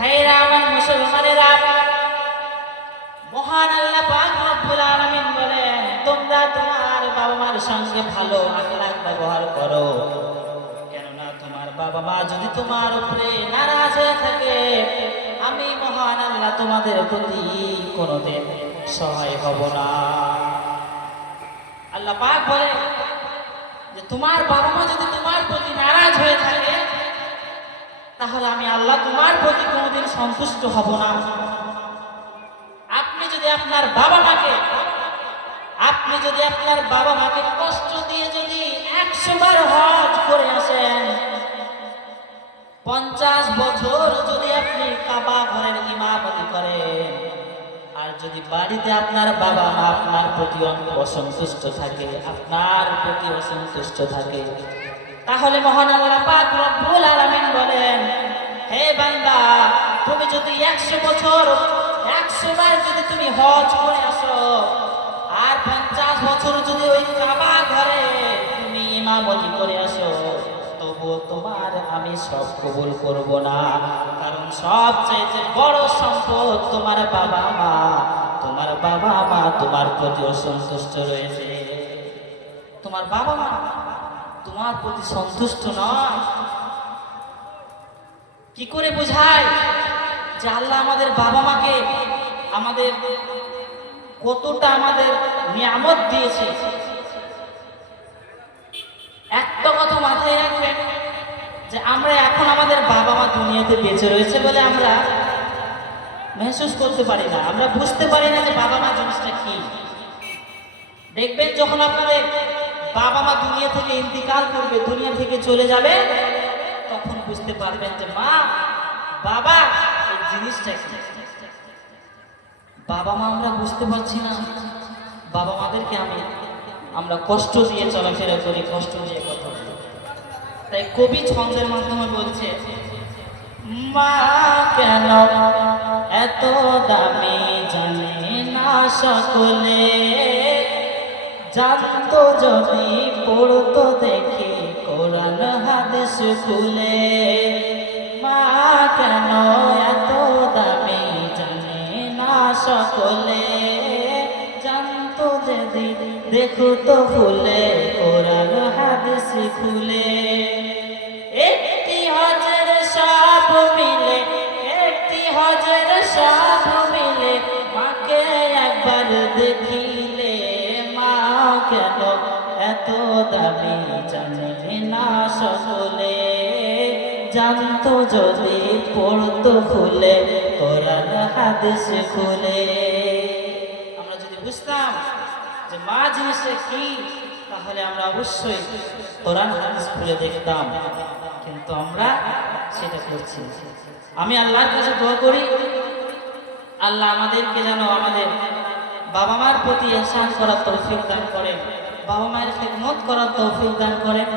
ভাইরা আমার, মুসলমানেরা, মহান আল্লাহ পাক রব্বুল আলামিন বলেন, তোমরা তোমার বাবা মার সঙ্গে ভালো আখলাক ব্যবহার করো, কেননা তোমার বাবা মা যদি তোমার উপরে নারাজ হয়ে থাকে, আমি মহান আল্লাহ তোমাদের প্রতি কোনোদিন সহায় হব না। আল্লাহ পাক বলে যে তোমার বাবা মা যদি তোমার প্রতি নারাজ হয়ে থাকে, তাহলে আমি আল্লাহ তোমার প্রতি কোনোদিন সন্তুষ্ট হব না। আপনি যদি আপনার বাবা মাকে কষ্ট দিয়ে যদি 100 বার হজ করে আসেন, 50 বছর যদি আপনি কাবা ঘরের ইমামতি করেন, আর যদি বাড়িতে আপনার বাবা মা আপনার প্রতি অসন্তুষ্ট থাকে, তাহলে মহান আল্লাহ পাক রব্বুল আলামিন বলেন, হে বান্দা, তুমি যদি 100 বার যদি তুমি হজ করে আসো, আর 50 বছর যদি ওই কাবা ঘরে তুমি ইমামতি করে আসো, তবুও তোমার আমি সব কবুল করব না। কারণ সবচেয়ে বড় সম্পদ তোমার বাবা মা। তোমার প্রতি অসন্তুষ্ট রয়েছে। তোমার বাবা মা তোমার প্রতি সন্তুষ্ট নয়। কি করে বোঝায় যে আল্লাহ আমাদের বাবা মাকে আমাদের কতটা আমাদের নিয়ামত দিয়েছে? একটা কথা মাথায় রাখবেন যে আমরা এখন আমাদের বাবা মা দুনিয়াতে বেঁচে রয়েছে বলে আমরা মেহসুস করতে পারি না, আমরা বুঝতে পারি না যে বাবা মা জিনিসটা কি। দেখবেন যখন আপনাদের বাবা মা দুনিয়া থেকে ইন্তিকাল করবে, দুনিয়া থেকে চলে যাবে, তখন বুঝতে পারবেন যে মা বাবা এই জিনিসটা কি। বাবা মা আমরা বুঝতে পারছি না। বাবা মাদেরকে আমরা কষ্ট দিয়ে চলাফেরা করি, কষ্ট দিয়ে কথা বলি। তাই কবি ছন্দের মাধ্যমে বলছে, মা কেন এত দামি জানে না সকলে, জানতো যদি পড়তো দেখি কোরআন হাদিস খুলে। মা কেন এত দামি জানে না সকলে, জানতো যদি দেখতো খুলে কোরআন হাদিস খুলে। একটি হজের সব মিলে মাকে একবার দেখিলে। মা কেন এত দামি জানে না সকলে, জানতো যদি পড়তো খুলে কোরআন হাদিস খুলে। আমরা যদি বুঝতাম যে মা জিনিসটা কি, তাহলে আমরা অবশ্যই কোরআন হাদিস খুলে দেখতাম, কিন্তু আমরা সেটা করছি। আমি আল্লাহর কাছে দোয়া করি, আল্লাহ আমাদেরকে যেন আমাদের বাবা মার প্রতি ইহসান করার তৌফিক দান করেন, বাবা মায়ের খিদমত করার তৌফিক দান করেন।